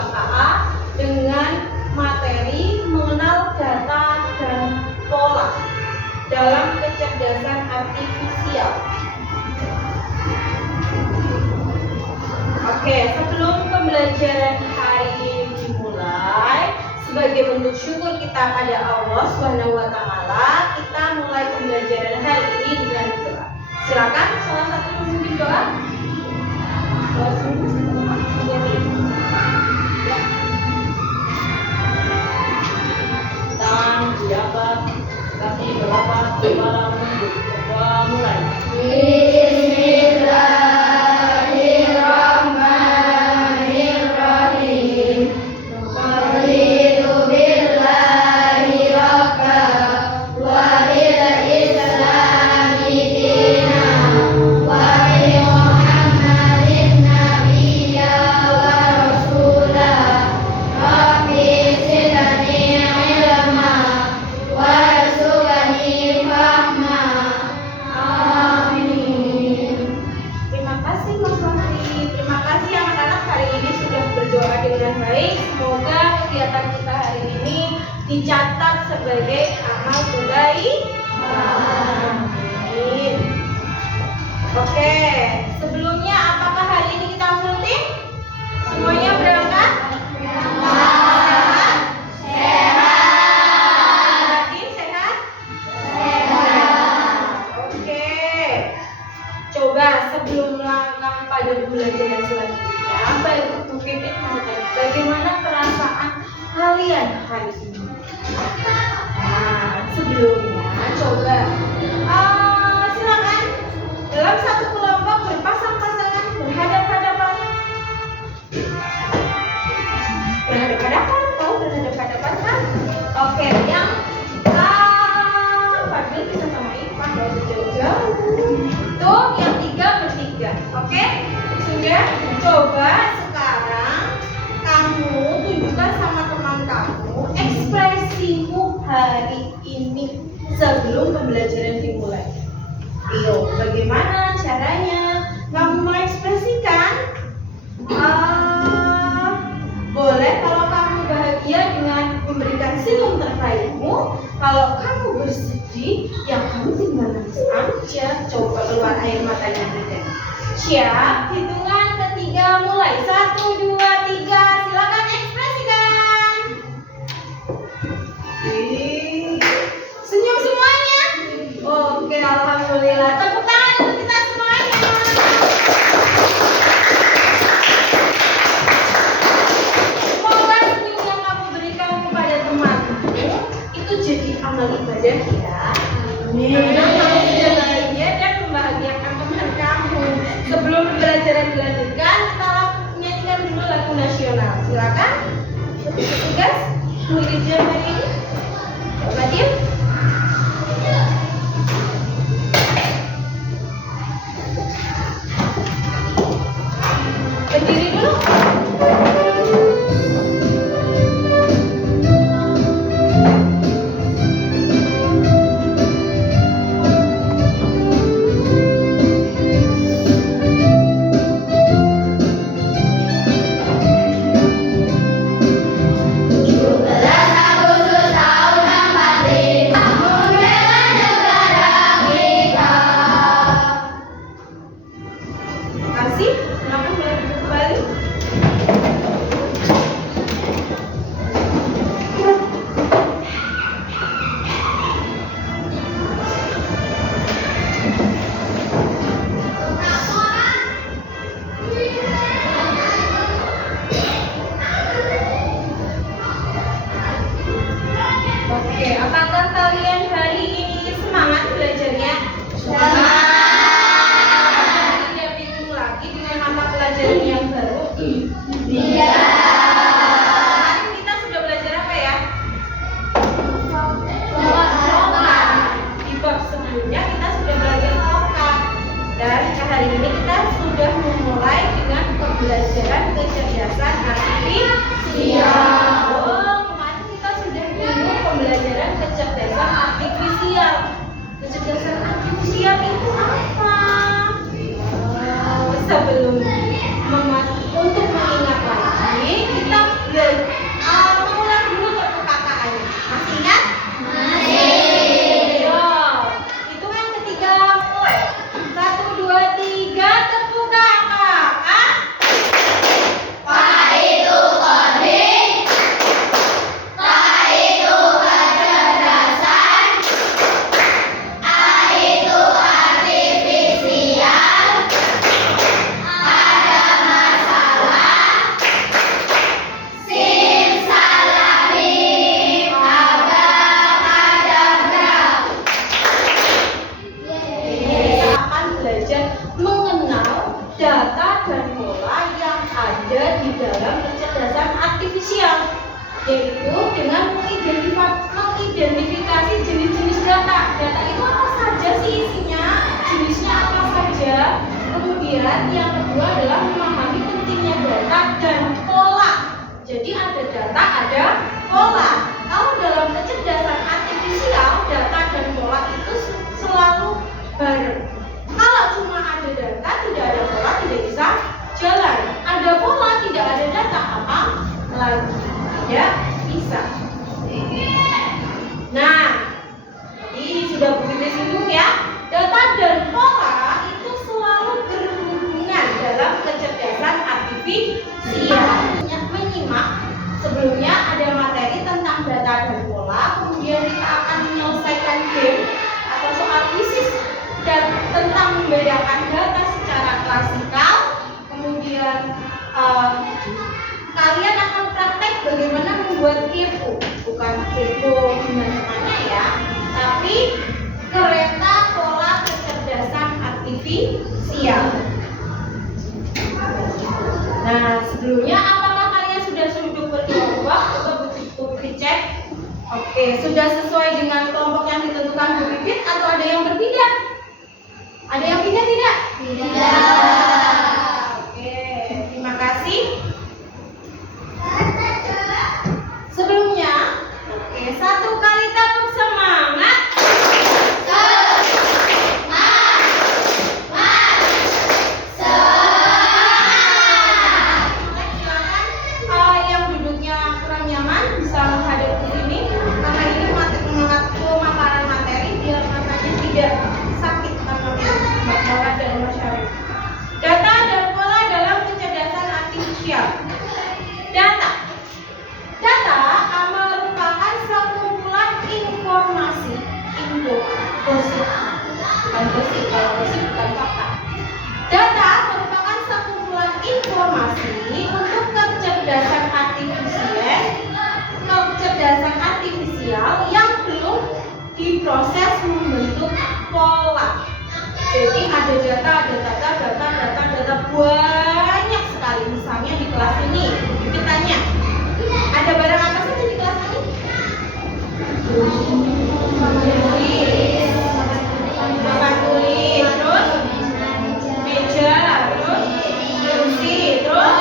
KKA dengan materi mengenal data dan pola dalam kecerdasan artifisial. Oke, sebelum pembelajaran hari ini dimulai, sebagai bentuk syukur kita pada Allah Subhanahu wa Ta'ala, kita mulai pembelajaran hari ini dengan doa. Silakan salah satu memimpin doa. Tangan diangkat, kaki berlapak, kepala menunduk. Doa mulai. Dicatat sebagai amal kebaikan. Amin. Oke, sebelumnya apakah hari ini kita multi? Semuanya berangkat? Sehat. Batin sehat? Sehat. Oke. Coba sebelum langkah pada pembelajaran selanjutnya, baik Bu Pipit mau tanya, bagaimana perasaan kalian hari ini? Nah, sebelumnya coba silakan dalam satu kelompok berpasang-pasangan berhadap-hadapan. Berhadap-hadapan, tahu berhadap-hadapan kan? Oke, yang Fadil bisa sama Ipan kalau jauh-jauh. Tuh, yang 3 bertiga. Oke, sudah. Coba sekarang kamu tunjukkan sama teman kamu ekspresimu hari ini sebelum pembelajaran dimulai. Ayo, bagaimana caranya kamu mengekspresikan? Boleh kalau kamu bahagia dengan memberikan senyum terbaikmu. Kalau kamu bersedih, ya kamu tinggal nangis aja. Coba keluar air matanya tidak. Siap? Hitungan ketiga mulai. 1, 2, 3. Silakan ekspresikan. Senyum semuanya. Oke, alhamdulillah. Tepuk tangan untuk kita semuanya. Semoga senyum yang kamu berikan kepada temanmu itu jadi amal ibadah ya. Amin. Kamu sudah bahagia dan membahagiakan teman kamu. Sebelum pembelajaran dilanjutkan, kita nyanyikan dulu lagu nasional. Silakan. Tugas murid hari ini. Batin. Berdiri dulu. Kasih, silakan kembali. Oke, apakah kalian hari ini semangat belajarnya? Semangat. Tidak bingung lagi dengan mata pelajaran yang baru? Tidak. Kemarin kita sudah belajar apa ya? Tongkat. Di bab sebelumnya kita sudah belajar tongkat. Dan hari ini kita sudah memulai dengan pembelajaran kecerdasan artifisial. Kemarin kita sudah bingung pembelajaran kecerdasan artifisial. Kecerdasan artifisial itu apa? Sebelum untuk mengingat lagi, kita ada di dalam kecerdasan artifisial, yaitu dengan mengidentifikasi jenis-jenis data. Data itu apa saja sih isinya, jenisnya apa saja. Kemudian yang kedua adalah memahami pentingnya data dan pola. Jadi ada data, ada pola. Kalau dalam kecerdasan artifisial, data dan pola itu selalu bareng. Kalau cuma ada data, tidak ada pola, tidak bisa jalan. Ada pola, tidak ada data, apa lagi? Tidak bisa. Nah, ini sudah begitu singgung ya. Data dan pola itu selalu berhubungan dalam kecerdasan artifisial. Menyimak sebelumnya ada materi tentang data dan pola, kemudian kita akan menyelesaikan game atau soal kuisis dan tentang membedakan data secara klasikal. Kemudian kalian akan praktek bagaimana membuat kepo, bukan kepo gimana ya, tapi kereta pola kecerdasan artifisial. Nah, sebelumnya apakah kalian sudah duduk berkelompok atau Bu Picek? Oke, sudah sesuai dengan kelompok yang ditentukan Bu Pipit atau ada yang berbeda? Ada yang pindah tidak? Tidak. Oke, terima kasih. Sebelumnya, oke, satu kali tepuk semangat. Yang duduknya kurang nyaman bisa menghadap ke sini karena ini pemaparan materi biar matanya tidak sakit karena Morat dan Masyarakat. Data dan pola dalam kecerdasan artifisial. Data merupakan sekumpulan informasi, bukan fakta. Data merupakan sekumpulan informasi untuk kecerdasan artifisial yang belum diproses membentuk pola. Jadi ada data banyak sekali. Misalnya di kelas ini, kita tanya, ada barang apa saja di kelas ini? Papan tulis, terus meja, terus kursi, terus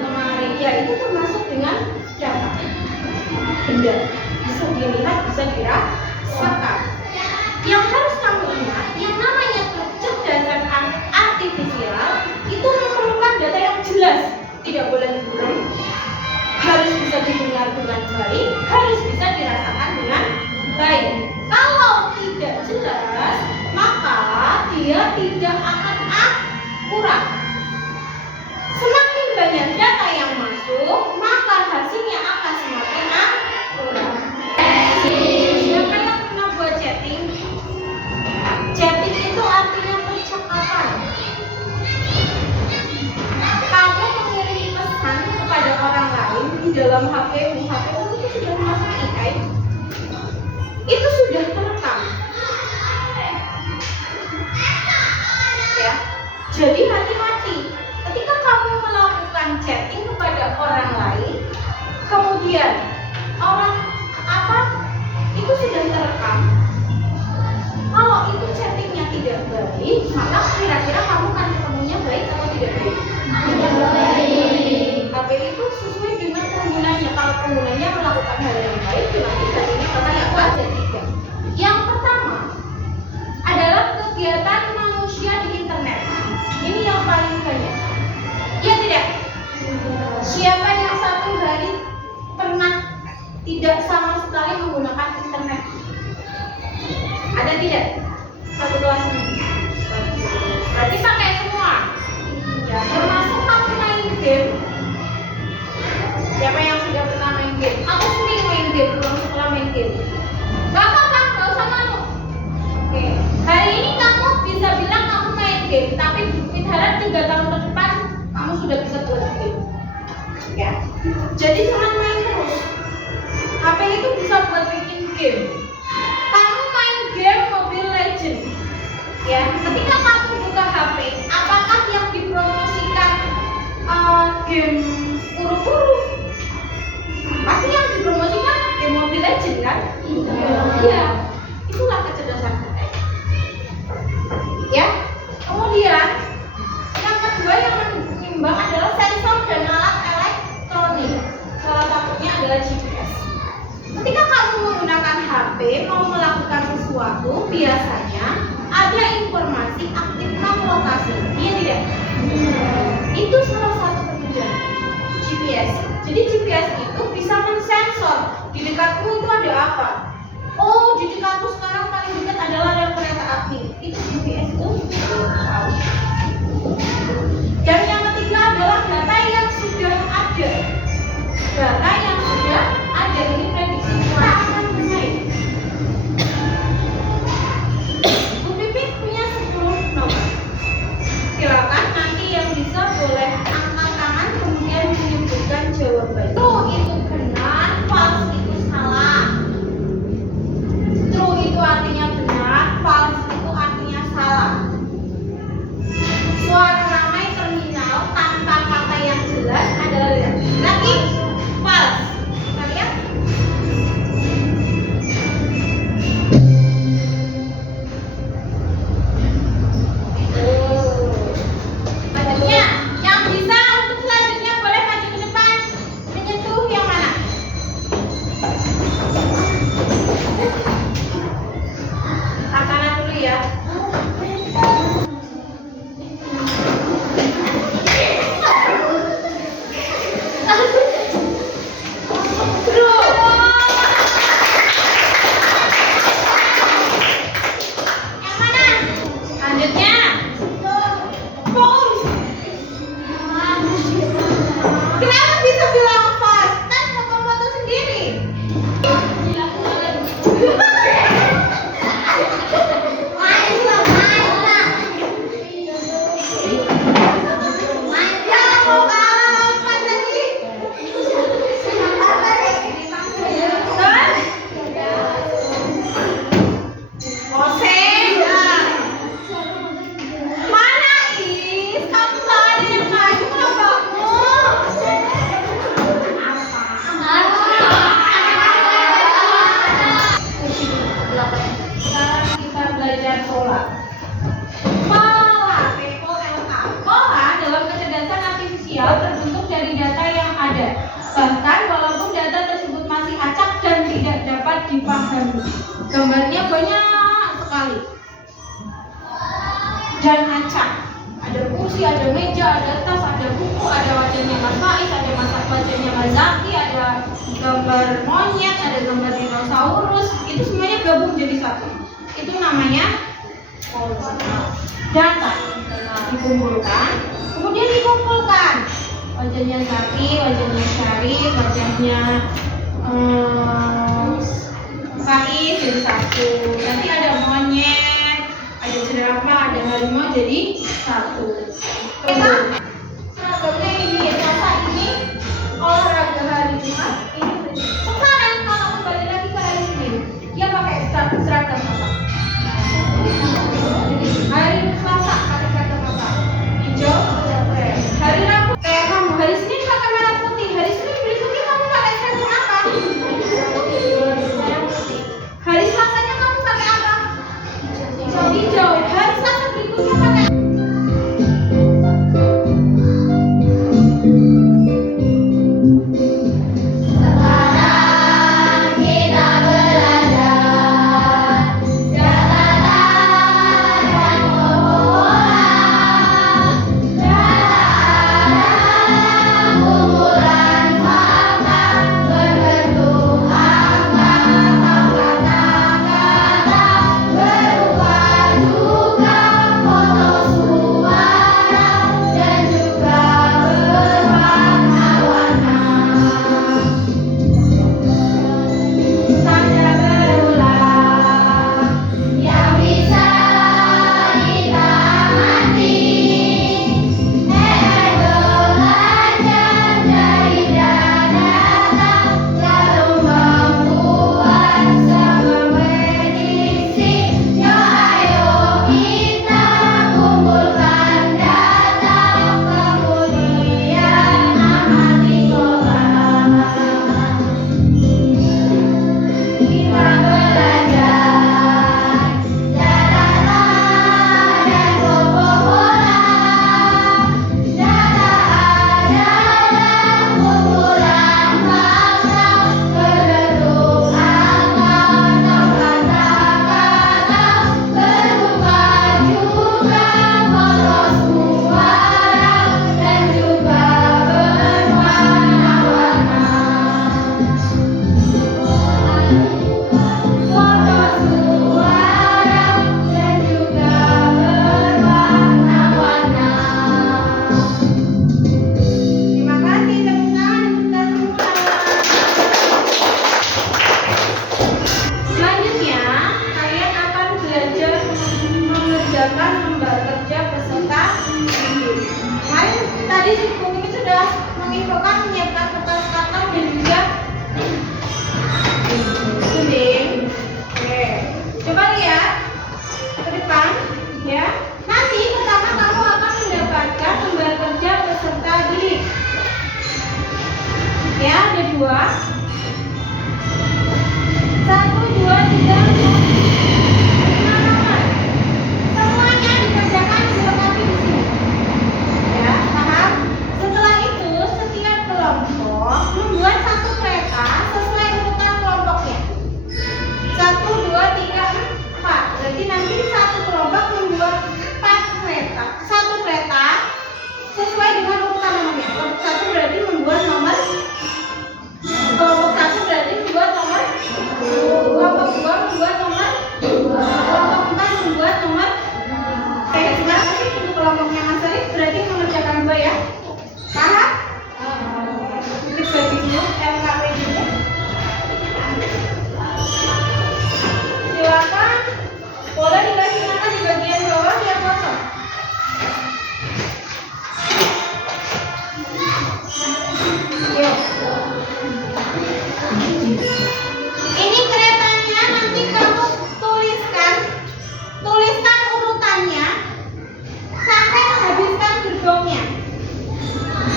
lemari. Ya, itu termasuk dengan data. Benda bisa dilihat, bisa dirasakan. Yang harus kamu ingat, yang namanya kecerdasan artifisial itu memerlukan data yang jelas, tidak boleh diulang, harus bisa didengar dengan baik, harus bisa dirasakan dengan baik. Kalau tidak jelas, maka dia tidak akan akurat. Semakin banyak data yang masuk, maka hasilnya akan semakin akurat. Siapa yang pernah buat chatting? Chatting itu artinya percakapan. Kamu mengirim pesan kepada orang lain di dalam HP-mu itu sudah masuk AI. Itu sudah terekam. Ya. Jadi hati-hati. Ketika kamu melakukan chatting kepada orang lain, kemudian itu sudah terekam. Kalau itu chattingnya tidak baik, maka kira-kira kamu akan ketemunya baik atau tidak baik? Tidak baik. HP itu sesuai dengan penggunanya. Kalau penggunanya melakukan hal yang baik, berarti hasilnya bakal yang baik dan tidak. Yang pertama adalah kegiatan manusia di internet. Ini yang paling banyak. Iya tidak? Siapa yang satu hari pernah tidak sama sekali menggunakan internet? Ada tidak? Satu kelas ini. Berarti pakai semua. Ya, termasuk kamu main game. Siapa yang sudah pernah main game? Aku sendiri main game, pulang sekolah main game. Gak apa-apa, gak usah malu. Oke. Hari ini kamu bisa bilang kamu main game, tapi Bukit harap 3 tahun ke depan kamu sudah bisa buat game. Ya. Jadi jangan main terus. HP itu bisa buat bikin game. Kamu main game Mobile Legends. Ya, ketika kamu buka HP, apakah yang dipromosikan game buru-buru. Pasti yang dipromosikan game Mobile Legends kan? Iya. Itulah kecerdasan kita. Ya. Kemudian yang kedua yang menimbang adalah sensor dan alat elektronik. Salah satunya adalah GPS. Ketika kamu menggunakan HP mau melakukan sesuatu, biasanya ada informasi aktifkan lokasi. Iya tidak? Itu salah satu pekerjaan GPS. Jadi GPS itu bisa mensensor di dekatmu itu ada apa. Oh, di dekatmu sekarang paling dekat adalah rel kereta api. Itu GPS itu tahu. Dan yang ketiga adalah data yang sudah ada. Data yang sudah ada ini prediksi kita akan menaik. Bu Pipit punya 10 nomor. Silakan nanti yang bisa boleh angkat tangan kemudian menyebutkan jawaban. True itu benar, false itu salah. True itu artinya benar, false itu artinya salah. Suara ramai terminal tanpa kata yang jelas adalah lagi false. Kita lihat. Selanjutnya, yang bisa untuk selanjutnya boleh maju ke depan menyentuh yang mana? Kanan dulu ya. Yang mana? Selanjutnya. False. Kenapa bisa bilang false? Kan foto-foto sendiri. Ya mau kalah apa tadi? Oseng. Mana Is? Kamu gak ada yang maju kenapa? Sekarang kita belajar pola. Pola, P-O-L-A. Pola dalam kecerdasan artifisial terbentuk dari data yang ada. Bahkan walaupun data tersebut masih acak dan tidak dapat dipahami. Gambarnya banyak sekali. Dan acak. Ada kursi, ada meja, ada tas, ada buku, ada wajahnya Mas Faiz, ada wajahnya Mas Zaki, ada gambar monyet, ada gambar dinosaurus. Itu semuanya gabung jadi satu. Itu namanya data. Dikumpulkan, kemudian dikumpulkan. Wajahnya Zaki, wajahnya Syarif, wajahnya Faiz jadi satu. Nanti ada monyet, ada jerapah, ada harimau jadi satu. Seragamnya ini ya, masa ini olahraga hari Jumat ini. Sekarang kalau kembali lagi ke hari Senin, dia pakai seragam apa? Hari Selasa pakai seragam apa? Hijau, oranye. Hari Rabu kayak kamu, hari Senin pakai merah putih. Hari Senin berikutnya kamu pakai seragam apa? Hari Selasanya kamu pakai apa? Hijau. Hari Selasa berikutnya pakai menginfokan menyiapkan kertas kata dan juga gunting. Oke, coba lihat ke depan ya. Nanti pertama kamu akan mendapatkan lembar kerja peserta didik. Ya, ada 2. 1, 2, 3, 5 nomor. Semuanya dikerjakan dilengkapi di sini. Ya, paham? Setelah itu, setiap kelompok membuat satu kereta sesuai urutan kelompoknya. 1, 2, 3, 4. Berarti nanti satu kelompok membuat 4 kereta. Satu kereta sesuai dengan urutan nomornya. Kelompok 1 berarti membuat nomor. Kelompok 1 berarti membuat nomor. Kelompok 2 membuat nomor. Kelompok 4 membuat nomor. Oke, terima kasih untuk kelompoknya Mas Arif. Berarti mengerjakan 2 ya. Paham? Titik bagi dulu LKW dulu. Silakan. Boleh dikasih makan di bagian bawah yang kosong. Yuk. Ini keretanya nanti kamu tuliskan urutannya sampai menghabiskan gerbongnya.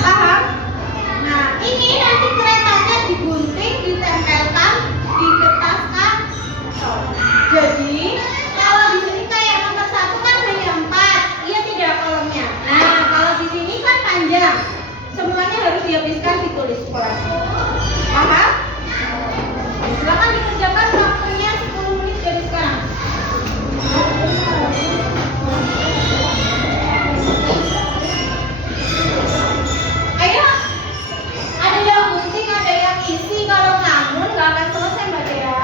Paham? Nah, ini nanti keretanya digunting, ditempelkan di kertas karton. Jadi, kalau di sini kayak nomor 1 kan hanya 4, iya tidak kolomnya. Nah, kalau di sini kan panjang. Semuanya harus dihabiskan ditulis polanya. Paham? Silakan dikerjakan, waktunya 10 menit dari sekarang. Ayo, ada yang gunting, ada yang isi. Kalau nganggur nggak akan selesai Mbak Dea.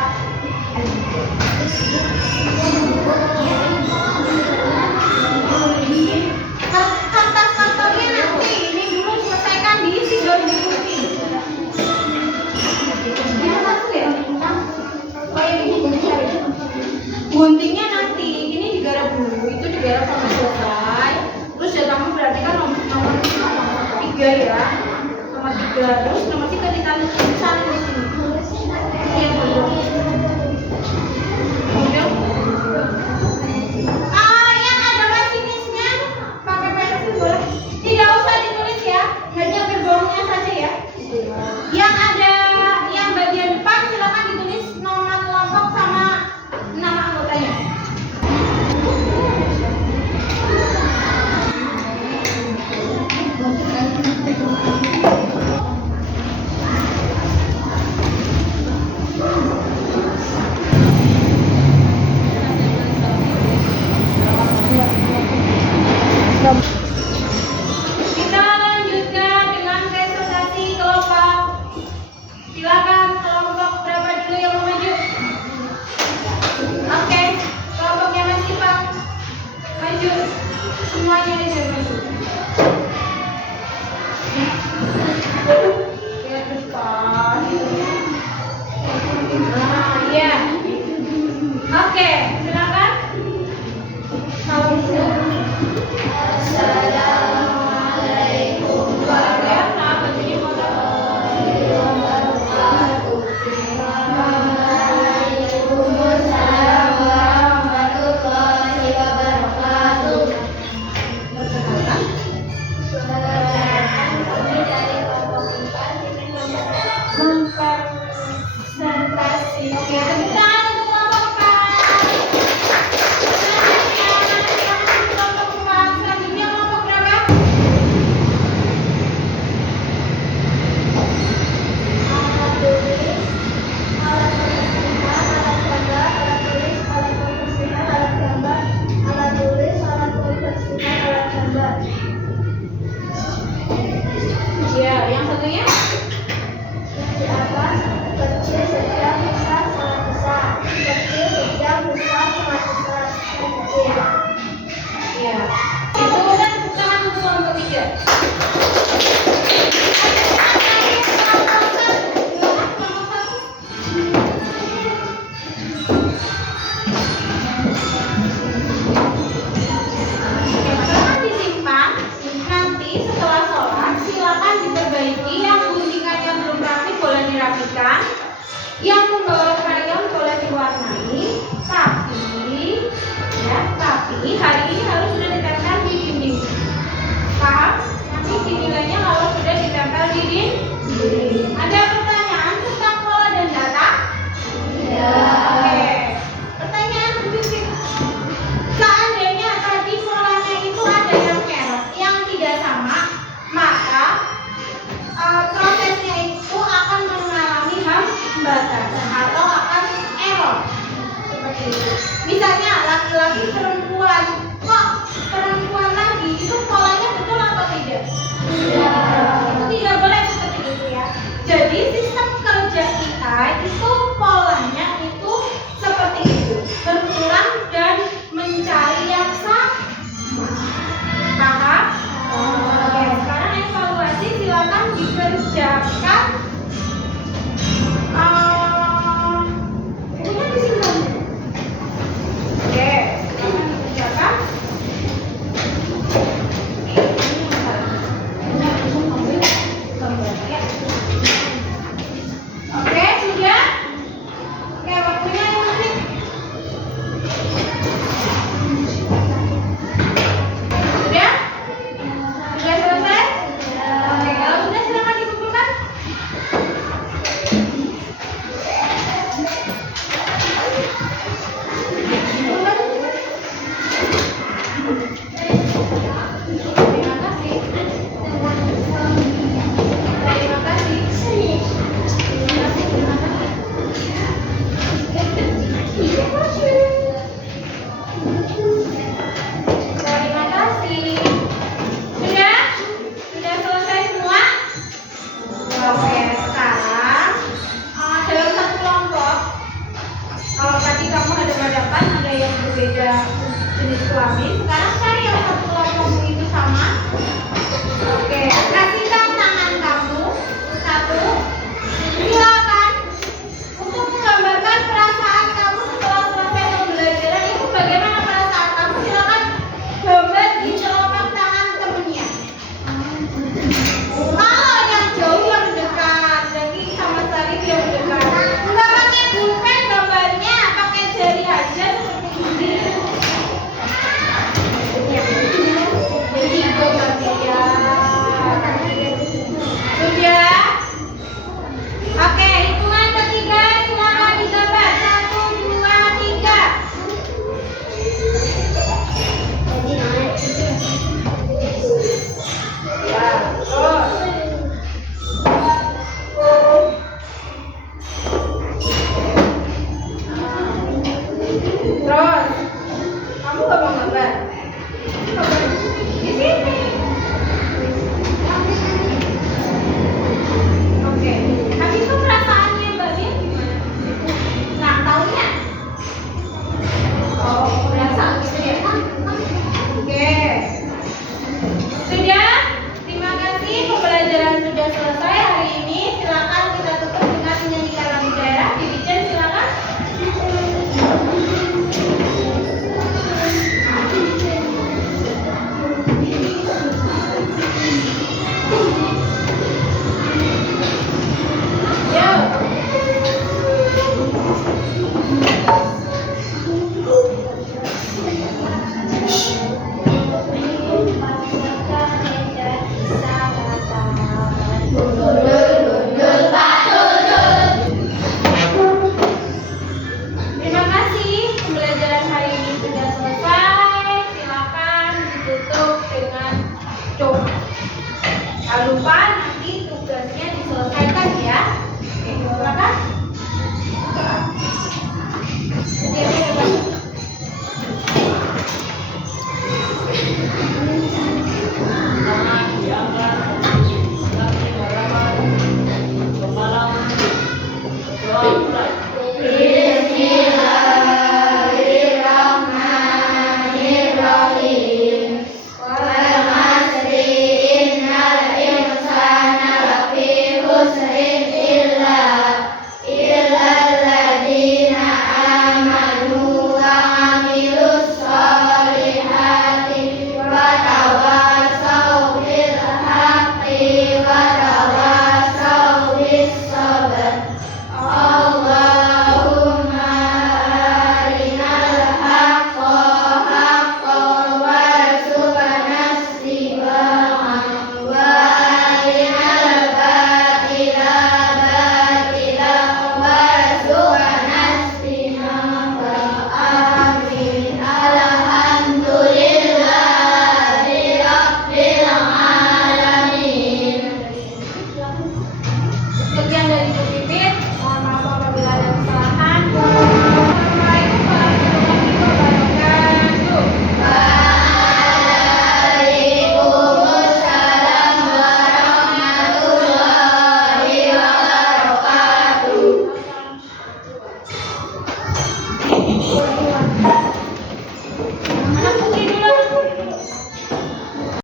Kertas kantornya nanti ini dulu selesaikan diisi baru digunting. Guntingnya nanti ini digarap dulu, itu digarap sampai selesai. Terus ya kamu berarti kan nomor 3 ya, nomor 3. Terus nomor 3 ditaruh di sana di sini. Iya betul. Udah. Yang ada masinisnya pakai pensil boleh. Tidak usah ditulis ya, hanya gerbongnya saja ya. Yang ada yang bagian depan silakan ditulis nomor kelompok sama nama anggotanya. Kita lanjutkan dengan presentasi kelompok. Silakan kelompok berapa dulu yang mau maju? Oke, kelompoknya Mas Ipa maju. Semuanya aja maju. Ke depan. Nah, iya. Oke, silakan. Salam dulu. Assalamualaikum warahmatullahi wabarakatuh. Waalaikumsalam warahmatullahi wabarakatuh. perhatikan, yang membawa crayon boleh diwarnai, tapi hari ini harus sudah ditempel di dinding. Paham? Nanti si nilainya kalau sudah ditempel di dinding. Ada pertanyaan tentang pola dan data? Oke. Pertanyaan berikutnya. Seandainya tadi polanya itu ada yang error, yang tidak sama, maka prosesnya itu akan mengalami hambatan atau akan error seperti itu. Misalnya laki-laki perempuan, kok perempuan lagi itu polanya betul atau tidak? Itu tidak boleh seperti itu ya. Jadi sistem kerja kita itu polanya itu seperti itu, berulang dan mencari yang sama. Paham? Oke, sekarang evaluasi silakan dikerjakan